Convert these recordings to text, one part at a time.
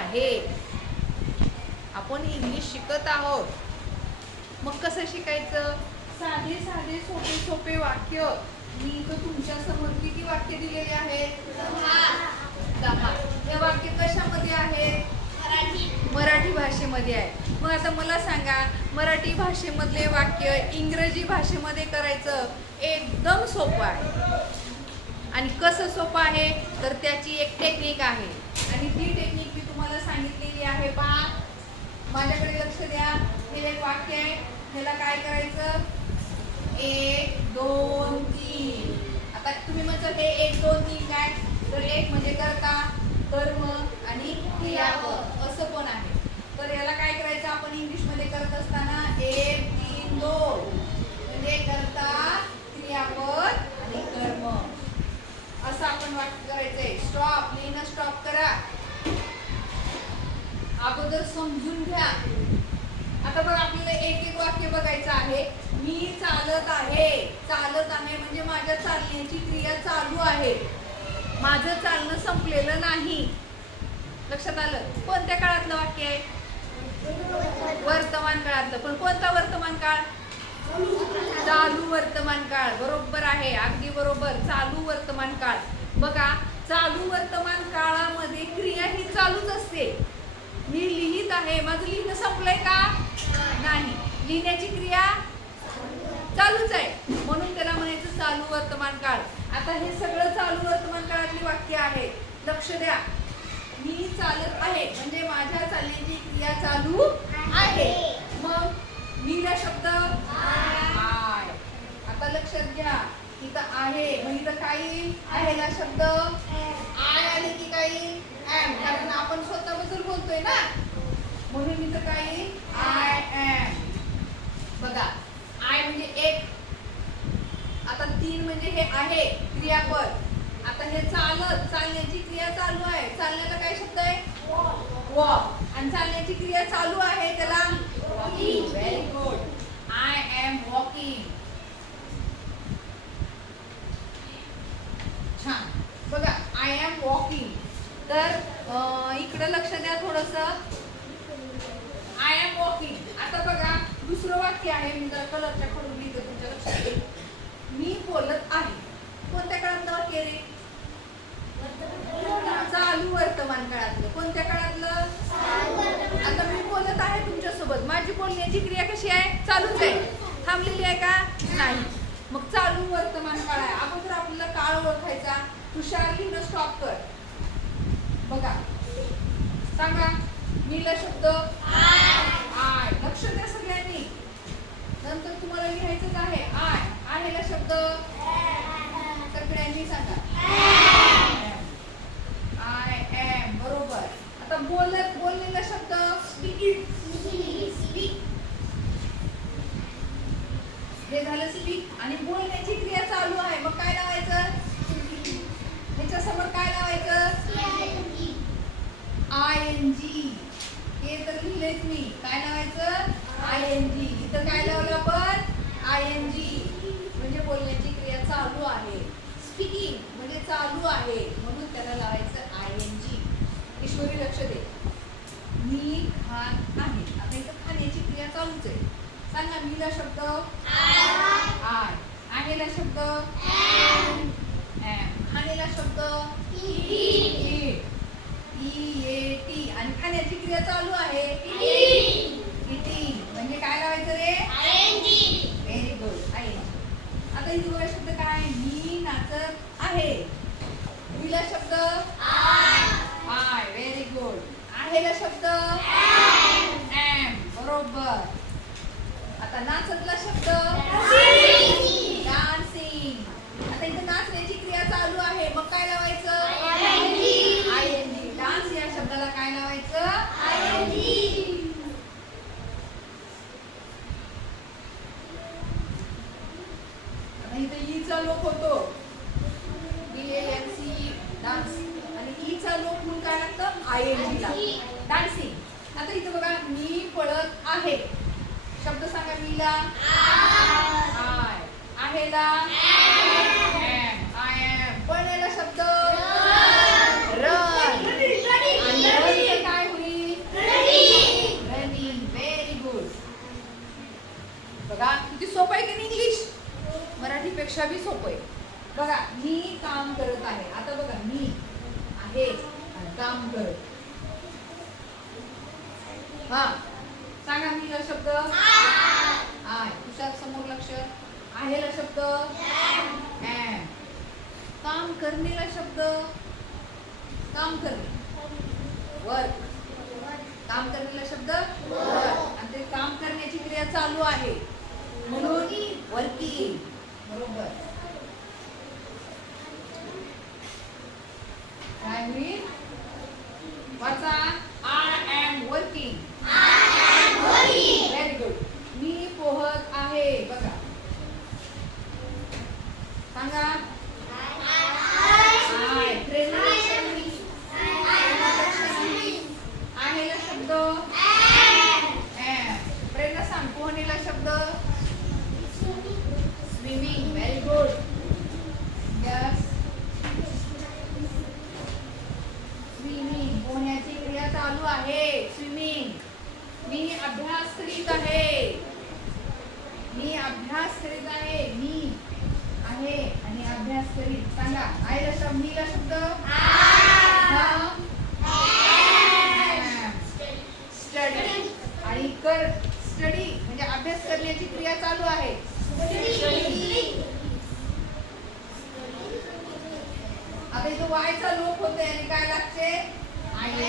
आहे. आपण इंग्लिश शिकत आहोत. मग कसं शिकायचं? साधे साधे सोपे सोपे वाक्य. मी इथं तुमच्यासमोर किती वाक्य दिलेले आहेत? दहा. हे वाक्य कशामध्ये आहे? मराठी भाषेमध्ये आहे. मग आता मला सांगा मराठी भाषेमधले वाक्य इंग्रजी भाषेमध्ये करायचं एकदम सोपं आहे. आणि कसं सोपं आहे? तर त्याची एक टेक्निक आहे. आणि ती टेक्निक तुम्हाला सांगितलेली आहे बा माझ्याकडे लक्ष द्या. हे एक वाक्य आहे. ह्याला काय करायचं? एक दोन तीन. आता तुम्ही म्हणता हे एक दोन तीन काय? तर एक म्हणजे करता कर्म आणि क्रियाव असं पण आहे. तर याला काय करायचं? आपण इंग्लिशमध्ये करत असताना एक तीन दोन. म्हणजे करता क्रियापद आणि कर्म. असं आपण वाक्य करायचंय. स्टॉप लिहिणं स्टॉप करा. अगोदर समजून घ्या. आता बघ आपल्याला एक एक वाक्य बघायचं आहे. मी चालत आहे. चालत आहे म्हणजे माझ्या चालण्याची क्रिया चालू आहे. माझं चालणं संपलेलं नाही. लक्षात आलं? कोणत्या काळातलं वाक्य आहे? वर्तमान काळातलं. पण कोणता वर्तमान काळ? चालू वर्तमान काळ. बरोबर आहे. अगदी बरोबर. चालू वर्तमान काळ. बघा चालू वर्तमान काळामध्ये क्रिया ही चालूच असते. मी लिहित आहे. माझं लिहिणं संपलंय का? नाही. लिहिण्याची क्रिया चालूच आहे. म्हणून त्याला म्हणायचं चालू वर्तमान काळ. आता हे सगळं चालू वर्तमान काळातली वाक्य आहे. लक्ष द्या. मी चालत आहे. म्हणजे माझ्या चालण्याची क्रिया चालू आहे. मग मीला शब्द आय. आता लक्षात घ्या. इथं आहे. मग इथं काही येईल आहेला शब्द? आले की काय येईल एम कारण आपण स्वतःबद्दल बोलतोय ना. म्हणून इथं येईल आय एम बघा आय म्हणजे एक. आता तीन म्हणजे हे आहे क्रियापद. आता हे चालत चालण्याची क्रिया चालू आहे. चालण्याला काय शब्द आहे? वॉक आणि चालण्याची क्रिया चालू आहे त्याला very good I am walking छान बघा आय एम वॉकिंग तर अं, इकडं लक्ष द्या आय एम वॉकिंग आता बघा दुसरं वाक्य आहे मी जर कलरच्या कडून लिहिलं तुमच्या लक्षात. येईल मी बोलत आहे. कोणत्या काळातलं वाक्य रे? चालू वर्तमान काळातलं. कोणत्या काळातलं? आता मी बोलत आहे तुमच्यासोबत. माझी बोलण्याची क्रिया कशी आहे? चालूच आहे. थांबलेली आहे का? नाही. मग चालू वर्तमान काळ आहे. अगोदर आपल्याला काळ ओळखायचा तुषार लिहिणं स्टॉप कर. बघा. सांगा. नीला शब्द आय. लक्ष द्या सगळ्यांनी. नंतर तुम्हाला लिहायचंच आहे. आय. आहेला शब्द? सगळ्यांनी सांगा. I am. बरोबर. आता बोलत बोललेला शब्द? स्पीक. स्पीक हे झालं स्पीक. आणि बोलण्याची क्रिया चालू आहे. मग काय लावायचं? ह्याच्या समोर काय लावायचं? I N G. हे तर लिहिलंयच मी. काय लावायचं? आय एन जी इथं काय लावलं आपण? आय एन जी म्हणजे बोलण्याची क्रिया चालू आहे. स्पीकिंग म्हणजे चालू आहे. म्हणून त्याला लावायचं आय एन जी ईश्वरी लक्ष दे. मी खात आहे आता इथं खाण्याची क्रिया चालूच आहे. सांगा मीला शब्द? आय आहेला शब्द? एम खाण्याला शब्द eat. ई ए टी आणि प्रक्रिया चालू आहे. आमचा लोक म्हणून काय लागतं? आय एन जीला डान्सिंग आता इथं बघा मी पळत आहे. शब्द सांगा मीला आय पळण्याला शब्द रन काय होईल? रनिंग व्हेरी गुड बघा किती सोपं आहे की इंग्लिश मराठीपेक्षा बी सोपं आहे. बघा मी काम करत आहे. आता बघा मी. आहे. काम कर. हा. सांगा मीला शब्द. आय. तुषार समोर लक्ष. आहेला शब्द. am. काम करणेला शब्द. काम करणे. वर्क काम करण्याला शब्द. आणि ते काम करण्याची क्रिया चालू आहे. म्हणून वर्किंग बरोबर. काय होईल वाचा I am working very good मी पोहत आहे. बघा. सांगा. आहेला शब्द. प्रेरणा सांग पोहणीला शब्द swimming very good yes swimming पोहण्याची क्रिया चालू आहे स्विमिंग मी अभ्यास करीत आहे मी अभ्यास करीत आहे मी आहे आणि अभ्यास करीत सांगा आईला शब्द मीला शब्द स्टडी आणि कर स्टडी म्हणजे अभ्यास करण्याची क्रिया चालू आहे आता इथं वायचा लोक होते आणि काय लागते I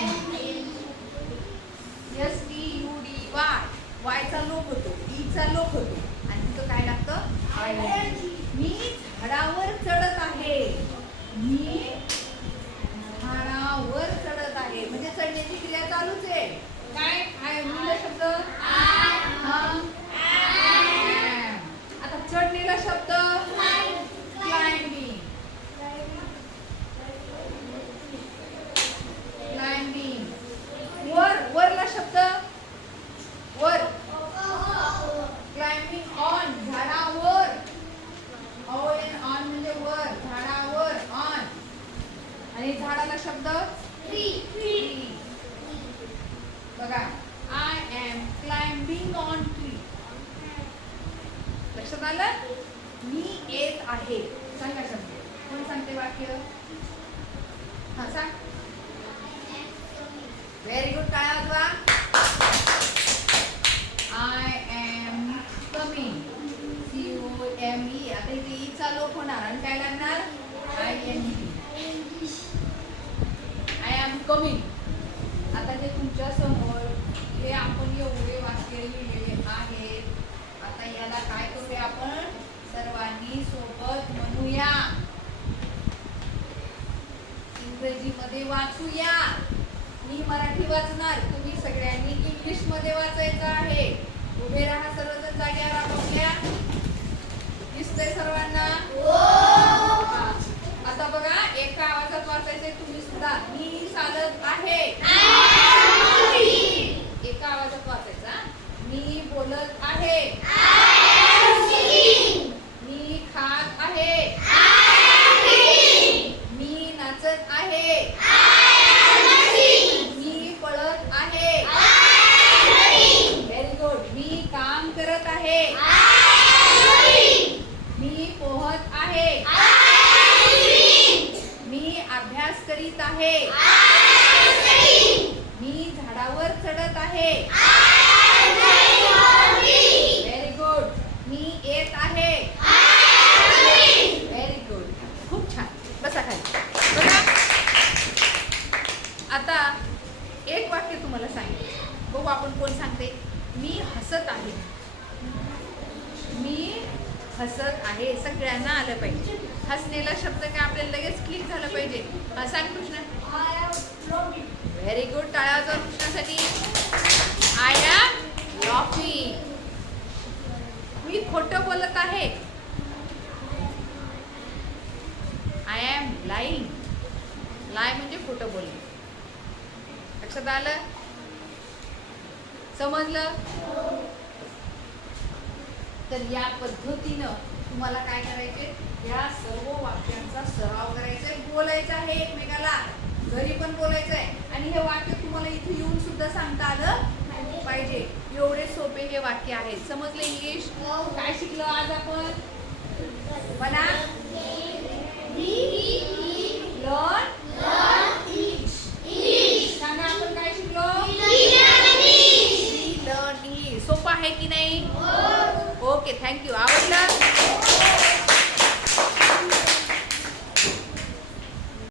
S T U D Y वायचा लोप होतो ईचा लोप होतो आणि तिथं काय लागतं आय मी झाडावर चढत आहे मी झाडावर चढत आहे म्हणजे चढण्याची क्रिया चालूच आहे काय आहे मुलं शब्द हा. आता चढणीला शब्द क्लाइम्बिंग क्लाइम्बिंग वर वरला शब्द वर क्लाइम्बिंग ऑन झाडावर ऑन ऑन म्हणजे वर झाडावर ऑन आणि झाडाला शब्द tree. बघा. I am climbing on tree लक्षात आलं? मी येत आहे. सांगा शब्द कोण सांगते वाक्य? हा सांग. व्हेरी गुड काय वाजवा? I am coming C O M E आता इथे e ईचा लोप होणार. आणि काय लागणार? I N E I am coming आता जे तुमच्यासमोर हे आपण एवढे वाक्य लिहिलेले आहेत. आता याला काय करूया आपण? सर्वांनी सोबत म्हणूया. इंग्रजीमध्ये वाचूया. मी मराठी वाचणार. तुम्ही सगळ्यांनी इंग्लिशमध्ये वाचायचं आहे. उभे राहा सर्वजण जाग्यावर आपापल्या. दिसतंय सर्वांना हा. आता बघा एका आवाजात वाचायचंय तुम्ही सुद्धा मी चालत आहे एका आवाजात वाचायचा मी बोलत आहे मी खात आहे मी नाचत आहे मी पळत आहे व्हेरी गुड मी काम करत आहे मी पोहत आहे मी अभ्यास करीत आहे मी झाडावर चढत आहे व्हेरी गुड मी येत आहे. व्हेरी गुड खूप छान. बसा खाली. बघा आता एक वाक्य तुम्हाला सांगेल बघू आपण कोण सांगते? मी हसत आहे. मी हसत आहे. सगळ्यांना आलं पाहिजे. हसलेला शब्द काय आपल्याला लगेच क्लिक झालं पाहिजे? सांग कृष्ण. व्हेरी गुड टाळ्या कृष्णासाठी. आय एम लॉफी बोलत आहे. आय एम लाईंग लाय म्हणजे खोटं बोलणे. लक्षात आलं? समजलं? तर या पद्धतीनं तुम्हाला काय करायचे या सर्व वाक्यांचा सराव करायचा आहे. बोलायचं आहे एकमेकाला. घरी पण बोलायचं आहे आणि हे वाक्य तुम्हाला इथे येऊन सुद्धा सांगता आलं पाहिजे. एवढे सोपे हे वाक्य आहे समजले इंग्लिश? काय शिकलो आज आपण? मला